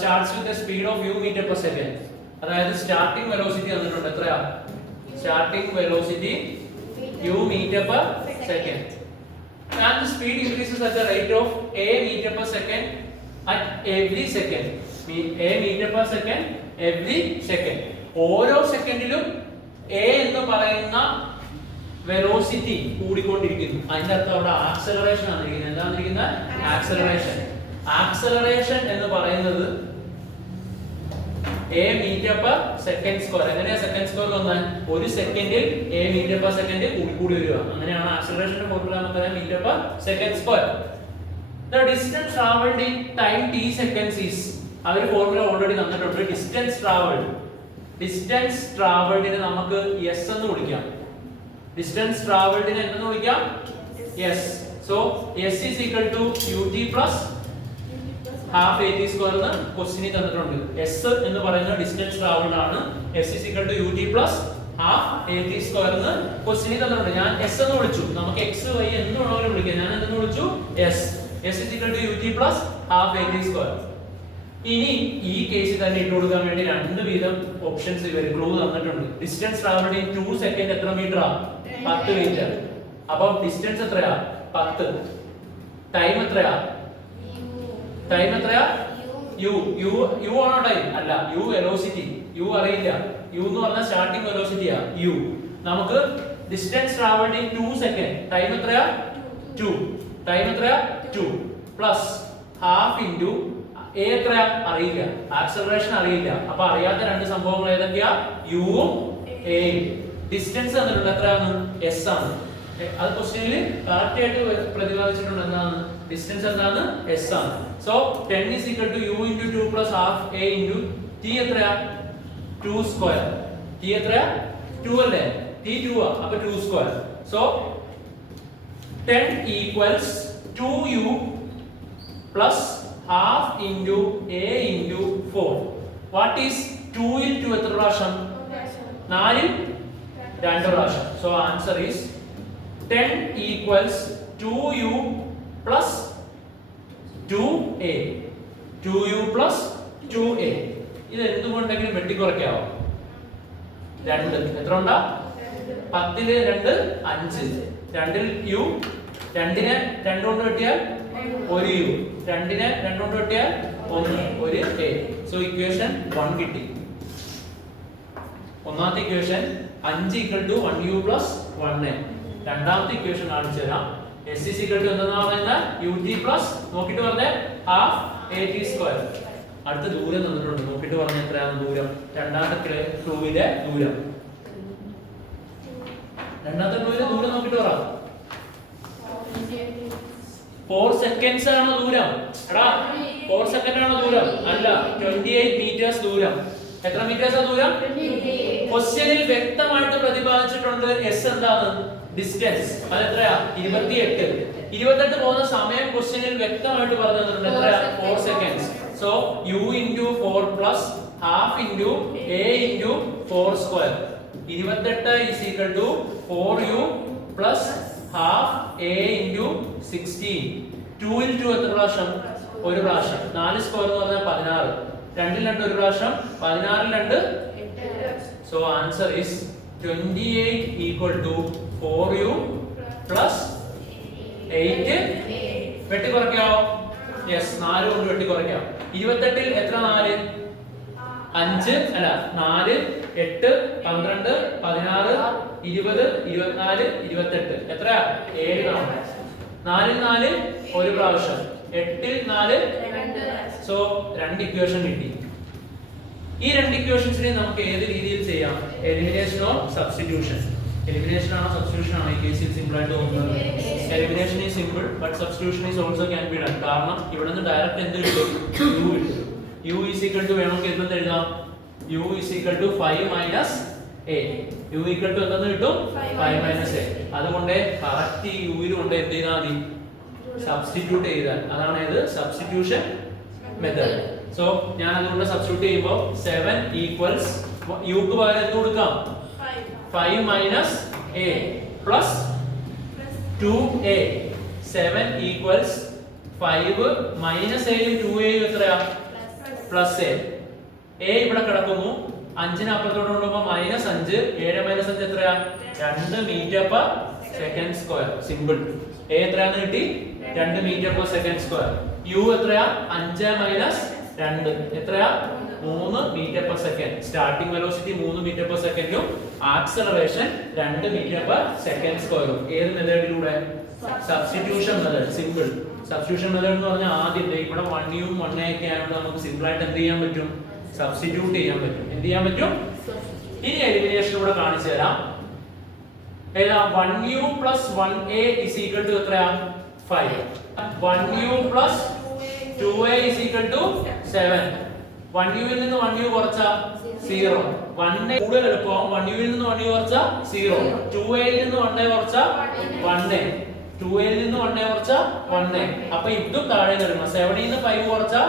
starts with a speed of u meter per second. അതായത് starting velocity തന്നിട്ടുണ്ട് എത്രയാ? Starting velocity u meter per second. And the speed increases at the rate of a meter per second at every second. A meter per second every second. ഓരോ സെക്കൻഡിലും a എന്ന് പറയുന്ന velocity കൂടിക്കൊണ്ടിരിക്കുന്നു. അതിന്റെ അർത്ഥം അവിടെ acceleration ആണ് ഇരിക്കുന്നത്. എന്താണ് ഇരിക്കുന്നത്? ആക്സലറേഷൻ. ആക്സലറേഷൻ എന്ന് പറയുന്നത് a meter per second square. എങ്ങനെയാ സെക്കൻഡ് സ്ക്വയർ വന്നാൽ ഒരു സെക്കൻഡിൽ a meter per second കൂടി വരിക. അങ്ങനെയാണ് ആക്സലറേഷന്റെ ഫോർമുല നമുക്കറിയാം, meter per second square. The distance traveled in time t seconds is, ആ ഒരു ഫോർമുല ഓൾറെഡി തന്നിട്ടുണ്ട്. ഡിസ്റ്റൻസ് ട്രാവൽഡിനെ നമുക്ക് s എന്ന് വിളിക്കാം. ഡിസ്റ്റൻസ് ട്രാവൽഡിനെ എന്തെന്ന് വിളിക്കാം? s. So s is equal to ut plus half at square എന്ന് ക്വസ്റ്റ്യനിൽ തന്നിട്ടുണ്ട്. s എന്ന് പറയുന്നത് ഡിസ്റ്റൻസ് ട്രാവൽഡ് ആണ്. s is equal to ut plus half at square എന്ന് ക്വസ്റ്റ്യനിൽ തന്നിട്ടുണ്ട്. ഞാൻ s എന്ന് വിളിച്ചു. നമുക്ക് x y എന്ന് വേണമെങ്കിലും വിളിക്കാം. ഞാൻ എന്തെന്ന് വിളിച്ചു? s. s is equal to ut plus half at square. ഇനി ഈ കേസിൽ തന്നെ ഇട്ട് കൊടുക്കാൻ വേണ്ടി രണ്ട് വീതം ഓപ്ഷൻസ് ഇവർ ക്ലൂ തന്നിട്ടുണ്ട്. ഡിസ്റ്റൻസ് ട്രാവൽഡ് ഇൻ 2 സെക്കൻഡ് എത്ര മീറ്ററാ? 10 മീറ്റർ. അപ്പോൾ ഡിസ്റ്റൻസ് എത്രയാ? 10. ടൈം എത്രയാ? u ആണോ ടൈം? അല്ല, u വെലോസിറ്റി. u അറിയില്ല. u എന്ന് പറഞ്ഞാൽ സ്റ്റാർട്ടിംഗ് വെലോസിറ്റിയാ u. നമുക്ക് distance travelled in 2 second. Time എത്രയാ? 2. ടൈം എത്രയാ? 2 പ്ലസ് ഹാഫ് ഇൻറ്റു a എത്രയാ? അറിയില്ല. ആക്സലറേഷൻ അറിയില്ല. അപ്പോൾ അറിയാത്ത രണ്ട് സംഭവങ്ങൾ ഏതൊക്കെയാ? u ഉം a ഉം. ഡിസ്റ്റൻസ് തന്നിട്ടുണ്ട് എത്രയാണ്? s ആണ്. അത് ക്വസ്റ്റ്യനിൽ കറക്റ്റ് ആയിട്ട് പ്രതിപാദിച്ചിട്ടുണ്ട്. എന്താണ് ഡിസ്റ്റൻസ്? എന്താണ്? s ആണ്. So 10 is equal to u into 2 plus half a into t എത്രയാ? 2 സ്ക്വയർ. t എത്രയാ? 2 അല്ലേ? t 2 ആ. അപ്പോൾ 2 square. So 10 equals 2u plus half into a into 4. What is 2 ൽ 2 എത്ര പ്രാവശ്യം? 4 ൽ 2 പ്രാവശ്യം. So answer is 10 equals 2u plus 2a. 2u plus 2a. ഇത് എന്തുകൊണ്ടെങ്കിലും വെട്ടിക്കുറയ്ക്കാവോ? 2 എത്ര ഉണ്ടാ? 10 ൽ 2 5. 2 ൽ u, 2നെ 2 കൊണ്ട് വെട്ടിയാൽ 1 u, 2നെ 2 കൊണ്ട് വെട്ടിയാൽ 1 a. സോ ഇക്വേഷൻ 1 കിട്ടി. ഒന്നാമത്തെ equation 5 equal to 1u plus 1a. രണ്ടാമത്തെ ഇക്വേഷൻ കാണിച്ചു തരാം. s is equal to എന്താണെന്ന് പറഞ്ഞാൽ ut plus നോക്കിട്ട് പറഞ്ഞേ half at square. അടുത്ത ദൂരം തന്നിട്ടുണ്ട്. നോക്കിട്ട് പറഞ്ഞ എത്രയാണ് ദൂരം? രണ്ടാമത്തെ ക്ലൂവിലെ ദൂരം. രണ്ടാമത്തെ ക്ലൂവിലെ ദൂരം നോക്കിട്ട് പറ. 4 seconds ആണ് ദൂരം. എടാ 4 സെക്കൻഡ് ആണ് ദൂരം. അല്ല, 28 meters ദൂരം. എത്ര മീറ്റേഴ്സാ ദൂരം? ക്വസ്റ്റ്യനിൽ വ്യക്തമായിട്ട് പ്രതിപാദിച്ചിട്ടുണ്ട് s എന്താണ്? ഡിസ്റ്റൻസ്. അത് എത്രയാ? 28. 28 പോകുന്ന സമയം ക്വസ്റ്റ്യനിൽ വ്യക്തമായിട്ട് പറഞ്ഞു തന്നിട്ടുണ്ട്. എത്രയാ? 4 seconds. So u into 4 plus half into a into 4 square. 28 is equal to 4u plus half a into 16. 2 ൽ 2 എത്ര പ്രാവശ്യം? ഒരു പ്രാവശ്യം. 4 സ്ക്വയർ എന്ന് പറഞ്ഞാൽ 16. 2 ൽ 2 ഒരു പ്രാവശ്യം. 16 ൽ 2 8. So answer is 28 equal to 4u plus 8. വെട്ടി കുറയ്ക്കാവോ? യെസ്, 4 കൊണ്ട് വെട്ടി കുറയ്ക്കാം. 28 ൽ എത്ര? 4 5 അല്ല 4 8 12 16 20 24 28. എത്രയാ? 7 തവണ. 4 ൽ 4 ഒരു പ്രാവശ്യം. 8 ൽ 4 2. സോ രണ്ട് ഇക്വേഷൻ കിട്ടി. ഈ രണ്ട് ഇക്വേഷൻസിനെ നമുക്ക് ഏത് രീതിയിൽ ചെയ്യാം? Elimination or substitution. എലിമിനേഷൻ ആണോ സബ്സ്റ്റിറ്റ്യൂഷൻ ആണോ ഈ കേസിൽ സിമ്പിൾ ആയിട്ട് തോന്നുന്നത്? Elimination is simple but substitution is also can be done. കാരണം ഇവിടെ നിന്ന് ഡയറക്റ്റ് എന്ത് കിട്ടും? u കിട്ടും. u is equal to വേണമെങ്കിൽ എന്ത് എഴുതാം? u is equal to 5 minus a. u equal to എന്തെന്ന് കിട്ടും? 5 minus a. അതുകൊണ്ട് കറക്റ്റ് u യിൽ കൊണ്ട് എന്ത് ചെയ്താൽ മതി? സബ്സ്റ്റിറ്റ്യൂട്ട് ചെയ്താൽ. അതാണ് ഏത്? Substitution method. സോ ഞാൻ അതുകൊണ്ട് സബ്സ്റ്റിറ്റ്യൂട്ട് ചെയ്യുമ്പോൾ 7 ഈക്വൽസ് u ക്ക് പകരം എന്ത് കൊടുക്കാം? 5 minus a plus 2a. 7 equals 5 minus a യും 2a യും എത്രയാ? പ്ലസ് എ ഇവിടെ കിടക്കുന്നു. 5ന് അപ്പുറത്തോട്ട് കൊണ്ടുപോകുമ്പോൾ -5. 7 - 5 എത്രയാ? 2 metre per second square. Simple. A എത്രയാന്ന് കിട്ടി? 2 metre per second square. U എത്രയാ? 5 - 2 എത്രയാ? 3 metre per second. Starting velocity 3 metre per സെക്കൻഡും ആക്സലറേഷൻ 2 മീറ്റർ പെർ സെക്കൻഡ് സ്ക്വയറും. ഏത് മെത്തേഡിലൂടെ? Substitution method. Simple. Substitution method എന്ന് പറഞ്ഞാൽ ആദ്യം ഇവിടെ 1u 1a ഒക്കെ ആയതുകൊണ്ട് നമുക്ക് സിമ്പിൾ ആയിട്ട് എന്ത് ചെയ്യാൻ പറ്റും? സബ്സ്റ്റിറ്റ്യൂട്ട് ചെയ്യാൻ പറ്റും. എന്ത് ചെയ്യാൻ പറ്റും? ഇനി എലിമിനേഷൻ കൂടെ കാണിച്ചു തരാം. ഏതാ? 1u plus 1a is equal to എത്രയാ? 5. 1u plus 2a is equal to 7. 1u ൽ നിന്ന് 1u കുറച്ചാ 0. 1a കൂടുതൽ എളുപ്പം. 1u ൽ നിന്ന് 1u കുറച്ചാ 0. 2a ൽ നിന്ന് 1a കുറച്ചാ 1a. 2a ൽ നിന്ന് 1a കുറച്ചാ 1a. അപ്പോൾ ഇതും താഴെ വരണം. 7 ൽ നിന്ന് 5 കുറച്ചാ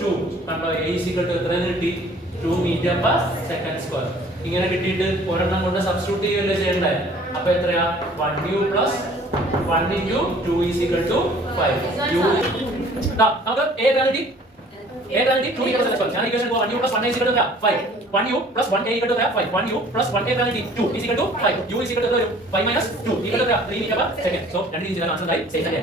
2. കണ്ടോ? a is equal to എത്രയെന്ന് കിട്ടി? 2 മീറ്റർ പെർ സെക്കൻഡ് സ്ക്വയർ. ഇങ്ങനെ കിട്ടിയിട്ട് ഒരെണ്ണം കൊണ്ട് സബ്സ്റ്റിറ്റ്യൂട്ട് ചെയ്യുകയല്ലേ ചെയ്യണ്ടേ? അപ്പോൾ എത്രയാ? 1u plus 1 into 2 is equal to 5. u നമുക്ക് a എത്രയാണ്? A equal to 2 equals to 5. ഞാൻ equation 1u plus 1a is equal to 5. 1u plus 1a equal to 5. 1u plus 1a equal to 2 is equal to 5. u is equal to 5 minus 2 equal to 3 meter per second. So, രണ്ട് രീതിയിലാണ് answer ആയി ചെയ്തത്.